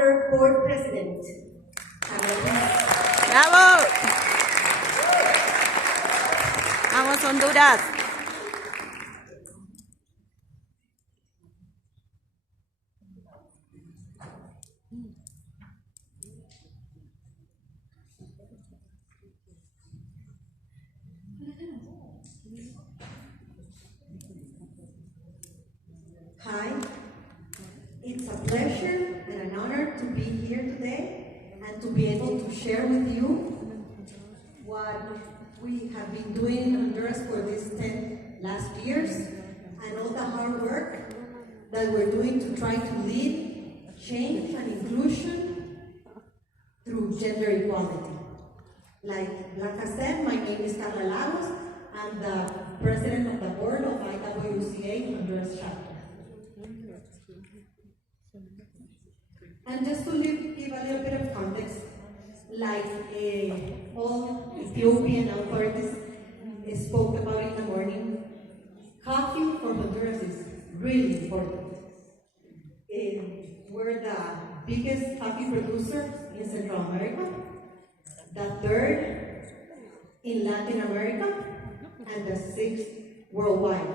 chapter board president. ¡Bravo! ¡Vamos, Honduras! Hi, it's a pleasure and an honor to be here today and to be able to share with you what we have been doing in Honduras for these 10 last years and all the hard work that we're doing to try to lead change and inclusion through gender equality. Like Blanca said, my name is Carla Lagos. I'm the president of the board of IWCA Honduras chapter. And just to give a little bit of context, like all Ethiopian authorities spoke about in the morning, coffee for Honduras is really important. We're the biggest coffee producer in Central America, the third in Latin America, and the sixth worldwide.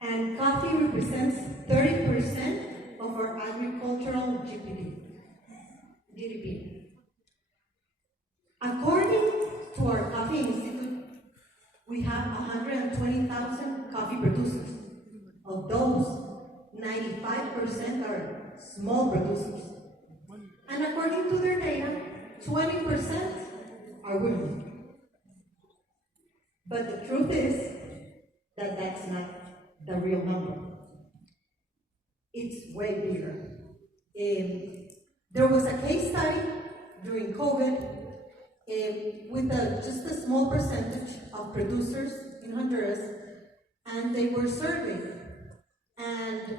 And coffee represents 30% of our agricultural GDP. According to our Coffee Institute, we have 120,000 coffee producers. Of those, 95% are small producers. And according to their data, 20% are women. But the truth is that that's not the real number. It's way bigger. There was a case study during COVID with just a small percentage of producers in Honduras, and they were surveyed. And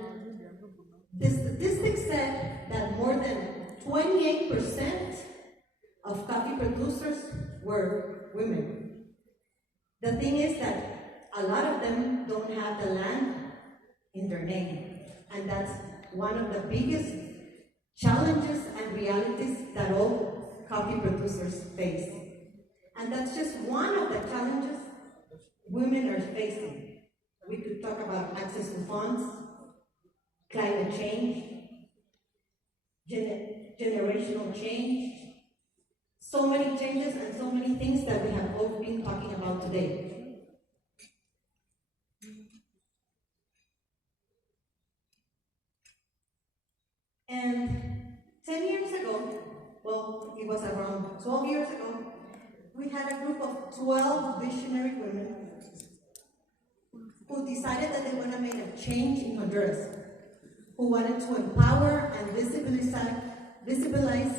the statistics said that more than 28% of coffee producers were women. The thing is that a lot of them don't have the land in their name. And that's one of the biggest challenges and realities that all coffee producers face. And that's just one of the challenges women are facing. We could talk about access to funds, climate change, generational change, so many changes and so many things that we have all been talking about today. And 10 years ago, well, it was around 12 years ago, we had a group of 12 visionary women who decided that they wanted to make a change in Honduras, who wanted to empower and visibilize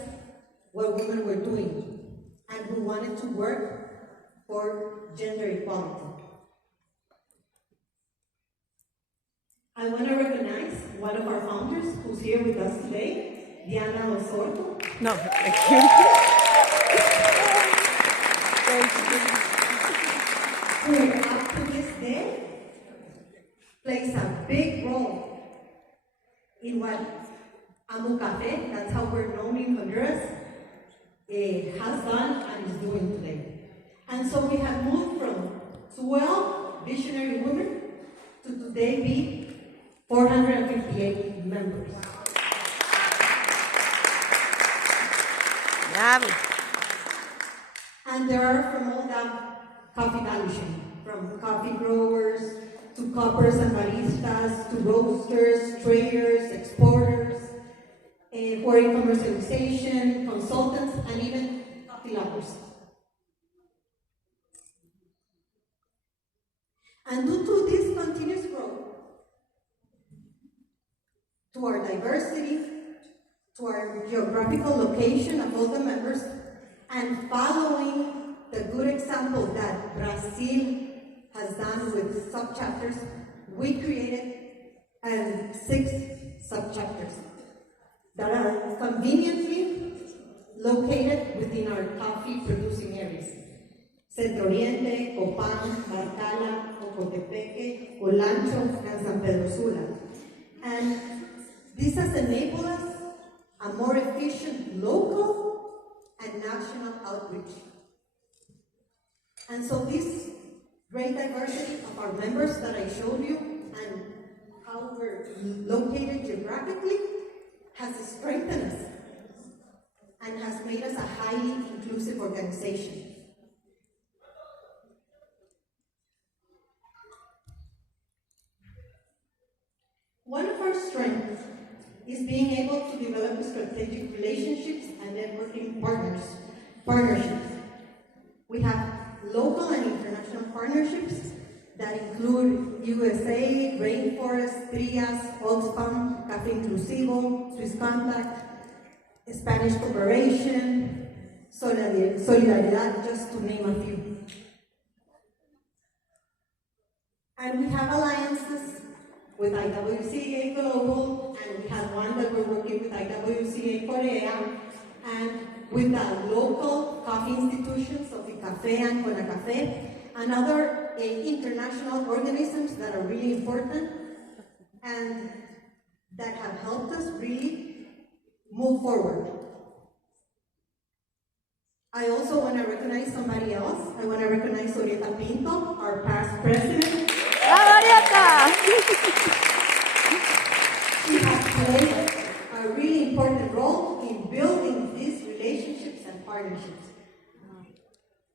what women were doing, and who wanted to work for gender equality. I want to recognize one of our founders who's here with us today, Diana Osorto. No, thank you. Who up to this day plays a big role in what Café, that's how we're known in Honduras, has done and is doing today. And so we have moved from 12 visionary women to today be 458 members. Bravo. And there are from all that coffee value chain, from coffee growers to coppers and baristas to roasters, traders, exporters, who are in commercialization, consultants, and even coffee lovers. And due to this continuous growth, to our diversity, to our geographical location of all the members, and following the good example that Brazil has done with subchapters, we created 6 subchapters that are conveniently located within our coffee producing areas. Centro Oriente, Copán, Barcala, Ocotepeque, Olancho, and San Pedro Sula. And this has enabled us a more and national outreach. And so this great diversity of our members that I showed you and how we're located geographically has strengthened us and has made us a highly inclusive organization. One of our strengths is being able to develop strategic relationships and networking partnerships. We have local and international partnerships that include USA, Rainforest, Trias, Oxfam, Café Inclusivo, Swiss Contact, Spanish Cooperation, Solidaridad, just to name a few. And we have alliances with IWCA Global, and we have one that we're working with IWCA Korea, and with the local coffee institutions of the Café and Café, and other international organisms that are really important and that have helped us really move forward. I also want to recognize somebody else. I want to recognize Orieta Pinto, our past president. She has played a really important role in building these relationships and partnerships.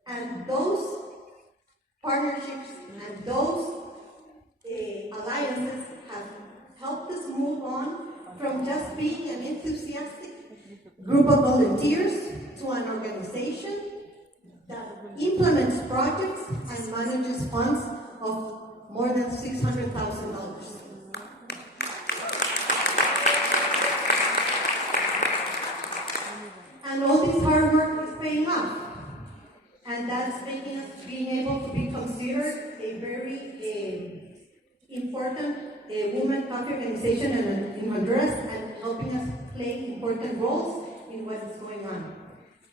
And those partnerships and those alliances have helped us move on from just being an enthusiastic group of volunteers to an organization that implements projects and manages funds of more than $600,000. And all this hard work is paying off. And that's making us being able to be considered a very important women coffee organization in Honduras and helping us play important roles in what is going on.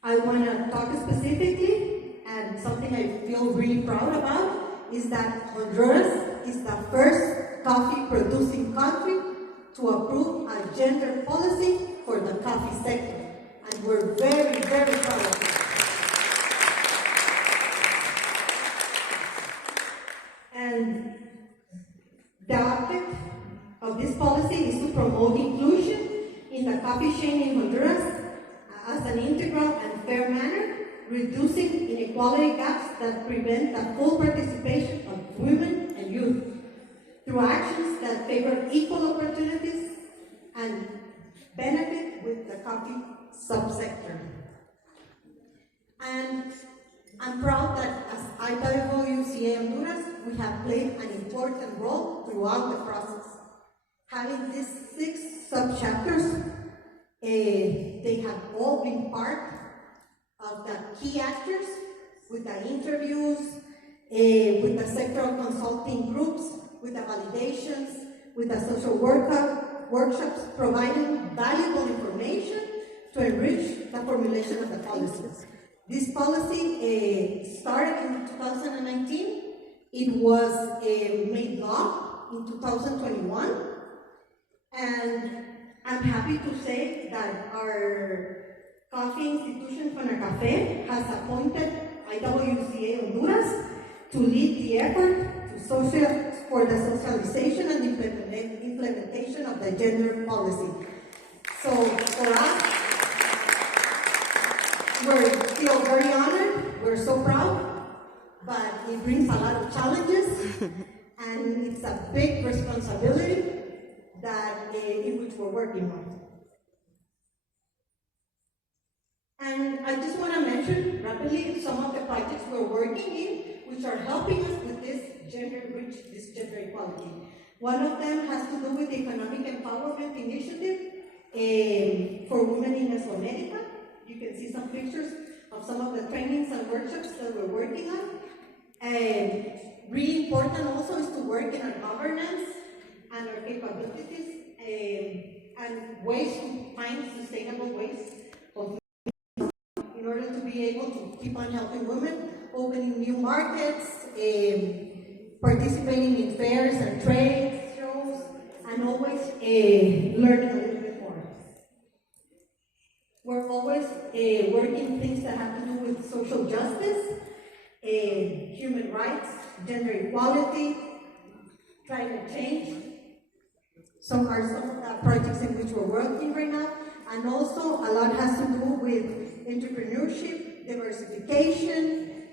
I want to talk specifically, and something I feel really proud about, is that Honduras is the first coffee producing country to approve a gender policy for the coffee sector. And we're very, very proud of it. And the object of this policy is to promote inclusion in the coffee chain in Honduras as an integral and fair manner, reducing inequality gaps that prevent the full participation of women and youth through actions that favor equal opportunities and benefit with the coffee subsector. And I'm proud that as IWCA Honduras, we have played an important role throughout the process. Having these 6 sub-chapters, they have all been part of the key actors with the interviews, with the sectoral consulting groups, with the validations, with the social workshops, providing valuable information to enrich the formulation of the policies. This policy started in 2019. It was made law in 2021. And I'm happy to say that our coffee institution, Café, has appointed IWCA Honduras to lead the effort for the socialization and implementation of the gender policy. So for us, we're still very honored, we're so proud, but it brings a lot of challenges, and it's a big responsibility that in which we're working on. And I just want to mention rapidly some of the projects we're working in, which are helping us with this gender equality. One of them has to do with the Economic Empowerment Initiative for women in Mesoamerica. You can see some pictures of some of the trainings and workshops that we're working on. And really important also is to work in our governance and our capabilities and ways to find sustainable ways of in order to be able to keep on helping women, opening new markets, participating in fairs and trade shows, and always learning a little bit more. We're always working things that have to do with social justice, human rights, gender equality, climate change. Some of the projects in which we're working right now, and also a lot has to do with entrepreneurship, diversification,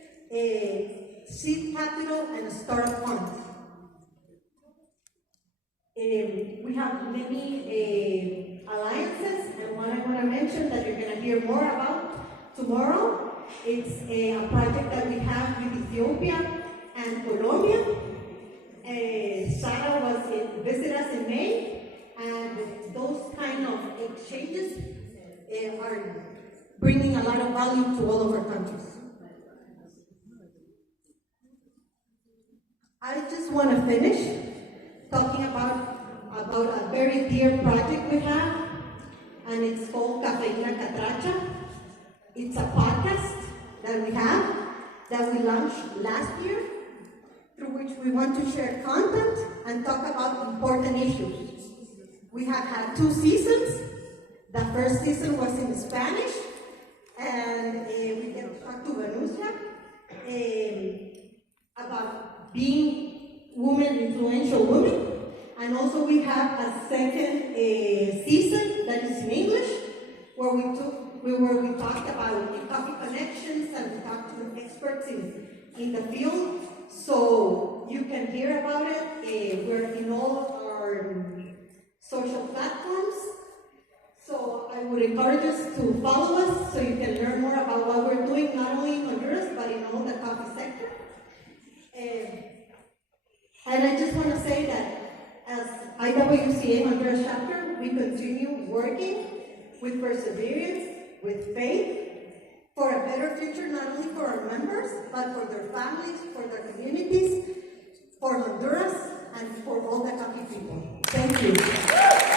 seed capital, and startup funds. We have many alliances, and one I want to mention that you're going to hear more about tomorrow. It's a project that we have with Ethiopia and Colombia. Sarah visited us in May, and those kind of exchanges are bringing a lot of value to all of our countries. I just want to finish talking about a very dear project we have, and it's called Café It's a podcast that we have that we launched last year, through which we want to share content and talk about important issues. We have had 2 seasons. The first season was in Spanish, and we get to talk to Venusia about being influential women. And also we have a second season that is in English, where we talked about coffee connections, and we talked to experts in the field. So you can hear about it. We're in all of our social platforms. So I would encourage us to follow us so you can learn more about what we're doing, not only in Honduras, but in all the coffee sector. And I just want to say that as IWCA Honduras chapter, we continue working with perseverance, with faith, for a better future, not only for our members, but for their families, for their communities, for Honduras, and for all the coffee people. Thank you.